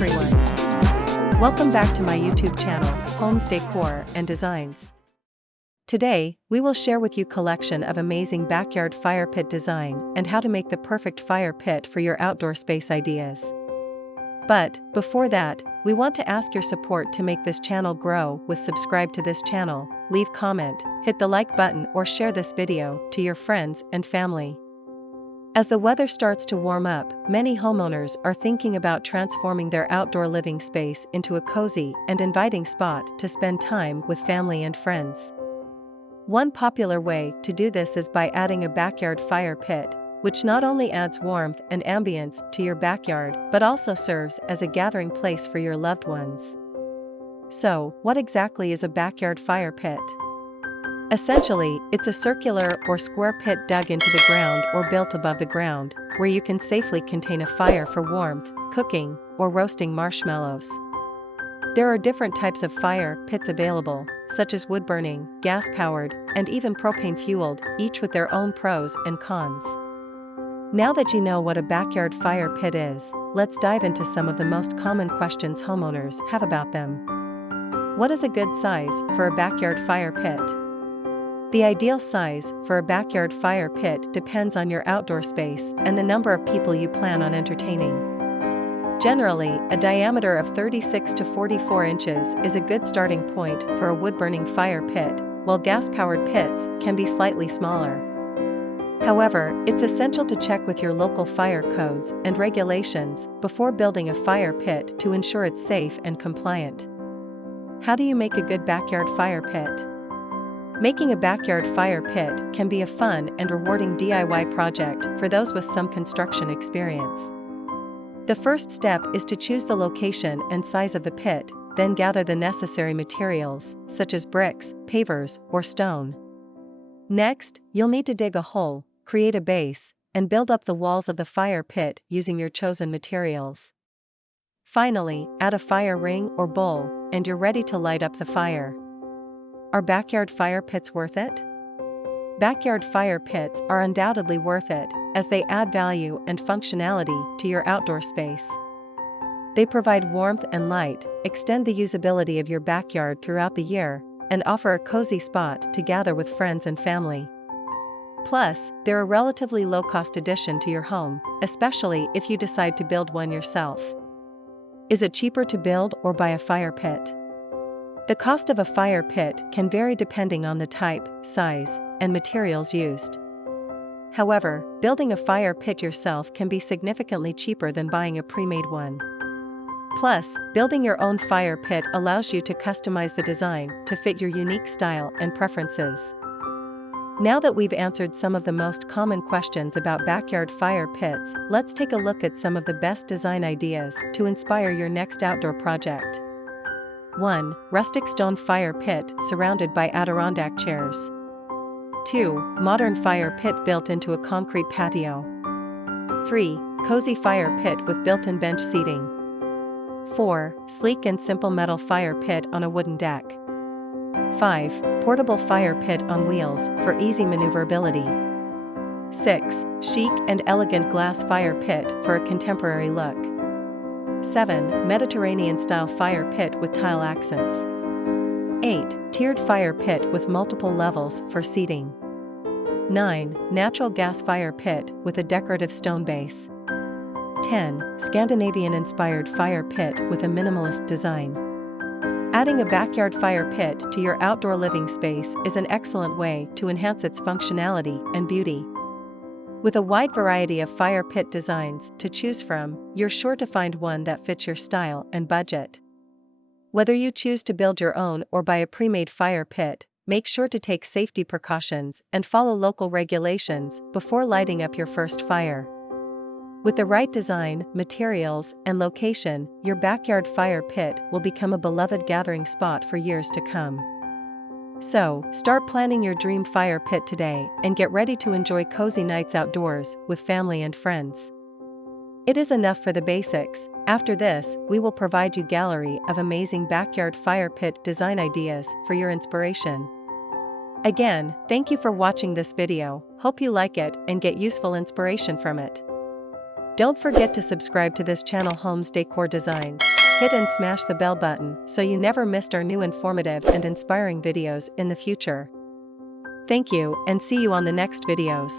everyone. Welcome back to my YouTube channel, Homes Decor and Designs. Today, we will share with you collection of amazing backyard fire pit design and how to make the perfect fire pit for your outdoor space ideas. But, before that, we want to ask your support to make this channel grow with subscribe to this channel, leave comment, hit the like button or share this video to your friends and family. As the weather starts to warm up, many homeowners are thinking about transforming their outdoor living space into a cozy and inviting spot to spend time with family and friends. One popular way to do this is by adding a backyard fire pit, which not only adds warmth and ambience to your backyard but also serves as a gathering place for your loved ones. So, what exactly is a backyard fire pit? Essentially, it's a circular or square pit dug into the ground or built above the ground, where you can safely contain a fire for warmth, cooking, or roasting marshmallows. There are different types of fire pits available, such as wood-burning, gas-powered, and even propane-fueled, each with their own pros and cons. Now that you know what a backyard fire pit is, let's dive into some of the most common questions homeowners have about them. What is a good size for a backyard fire pit? The ideal size for a backyard fire pit depends on your outdoor space and the number of people you plan on entertaining. Generally, a diameter of 36 to 44 inches is a good starting point for a wood-burning fire pit, while gas-powered pits can be slightly smaller. However, it's essential to check with your local fire codes and regulations before building a fire pit to ensure it's safe and compliant. How do you make a good backyard fire pit? Making a backyard fire pit can be a fun and rewarding DIY project for those with some construction experience. The first step is to choose the location and size of the pit, then gather the necessary materials, such as bricks, pavers, or stone. Next, you'll need to dig a hole, create a base, and build up the walls of the fire pit using your chosen materials. Finally, add a fire ring or bowl, and you're ready to light up the fire. Are backyard fire pits worth it? Backyard fire pits are undoubtedly worth it, as they add value and functionality to your outdoor space. They provide warmth and light, extend the usability of your backyard throughout the year, and offer a cozy spot to gather with friends and family. Plus, they're a relatively low-cost addition to your home, especially if you decide to build one yourself. Is it cheaper to build or buy a fire pit? The cost of a fire pit can vary depending on the type, size, and materials used. However, building a fire pit yourself can be significantly cheaper than buying a pre-made one. Plus, building your own fire pit allows you to customize the design to fit your unique style and preferences. Now that we've answered some of the most common questions about backyard fire pits, let's take a look at some of the best design ideas to inspire your next outdoor project. 1. Rustic stone fire pit surrounded by Adirondack chairs. 2. Modern fire pit built into a concrete patio. 3. Cozy fire pit with built-in bench seating. 4. Sleek and simple metal fire pit on a wooden deck. 5. Portable fire pit on wheels for easy maneuverability. 6. Chic and elegant glass fire pit for a contemporary look. 7. Mediterranean-style fire pit with tile accents. 8. Tiered fire pit with multiple levels for seating. 9. Natural gas fire pit with a decorative stone base. 10. Scandinavian-inspired fire pit with a minimalist design. Adding a backyard fire pit to your outdoor living space is an excellent way to enhance its functionality and beauty. With a wide variety of fire pit designs to choose from, you're sure to find one that fits your style and budget. Whether you choose to build your own or buy a pre-made fire pit, make sure to take safety precautions and follow local regulations before lighting up your first fire. With the right design, materials, and location, your backyard fire pit will become a beloved gathering spot for years to come. So, start planning your dream fire pit today and get ready to enjoy cozy nights outdoors with family and friends. It is enough for the basics. After this, we will provide you a gallery of amazing backyard fire pit design ideas for your inspiration. Again, thank you for watching this video. Hope you like it and get useful inspiration from it. Don't forget to subscribe to this channel Homes Decor Designs. Hit and smash the bell button so you never missed our new informative and inspiring videos in the future. Thank you and see you on the next videos.